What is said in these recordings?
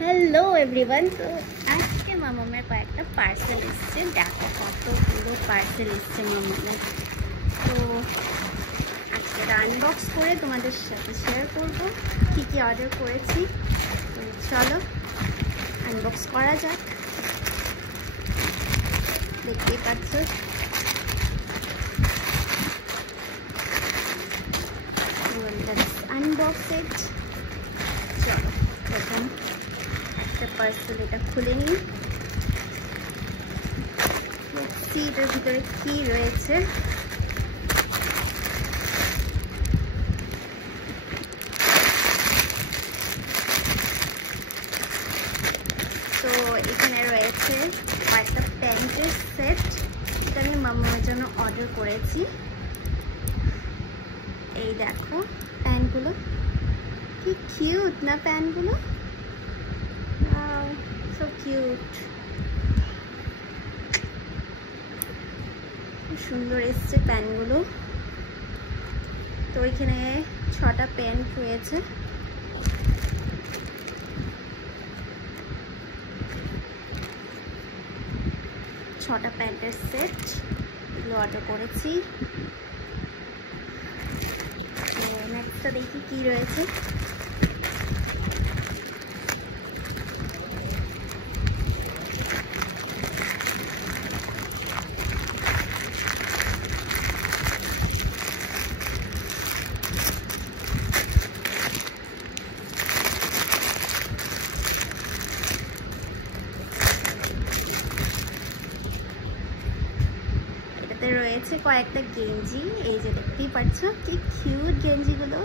Hello everyone. তো আজকে মামামের কয়েকটা পার্সেল এসছে। দেখো কতগুলো পার্সেল এসছে মামামের। তো আজকে আনবক্স করে তোমাদের সাথে শেয়ার করবো কী কী অর্ডার করেছি। তো চলো আনবক্স করা যাক। দেখতেই পাচ্ছ আনবক্স ইট। চলো প্রথম একটা পার্সেল এটা খুলে নিই। দেখছি এটার ভিতরে কি রয়েছে। তো এখানে রয়েছে কয়েকটা প্যান্টের সেট, এটা আমি মামার জন্য অর্ডার করেছি। এই দেখো প্যান্টগুলো, কি কিউট না প্যান্টগুলো, সো কিউট, খুব সুন্দর এসছে প্যান্টগুলো। তো এখানে 6টা প্যান্ট রয়েছে। ছটা প্যান্টের সেট, এগুলো অর্ডার করেছি। তো নেক্সটটা দেখি কি রয়েছে। রয়েছে কয়েকটা গেঞ্জি, এই যে দেখতেই পাচ্ছ কি কিউট গেঞ্জিগুলো।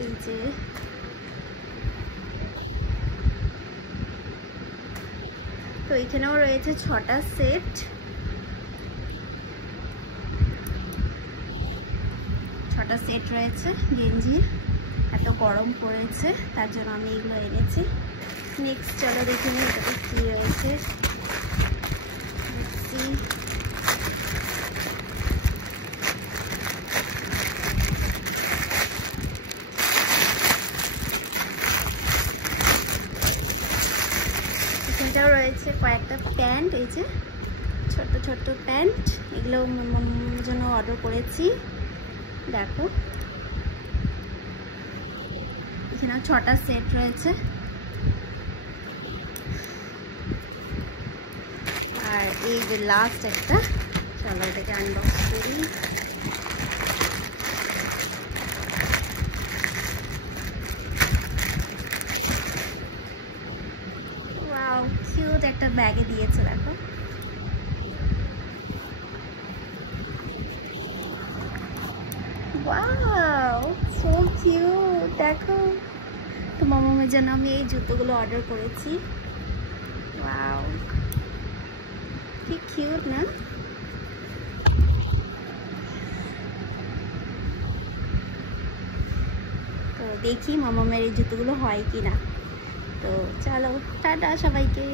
এই যে তো এখানেও রয়েছে 6টা সেট, 6টা সেট রয়েছে গেঞ্জি। এত গরম পড়েছে তার জন্য আমি এগুলো এনেছি। নেক্সট চলো দেখে নিই এটাতে কি রয়েছে। এখানটাও রয়েছে কয়েকটা প্যান্ট, এই যে ছোট ছোট প্যান্ট, এগুলো মামার জন্য অর্ডার করেছি। দেখো এখানে 6টা সেট রয়েছে। আর এই যে লাস্ট একটা, চলো এটাকে আনবক্স করি। ওয়াও কিউট একটা ব্যাগে দিয়েছে, দেখো ওয়াও সো কিউট। দেখো তো মামামের জন্য আমি এই জুতোগুলো অর্ডার করেছি। ওয়াও কি কিউট না। তো দেখি মামামের এই জুতোগুলো হয় কি না। তো চলো টাটা সবাইকে।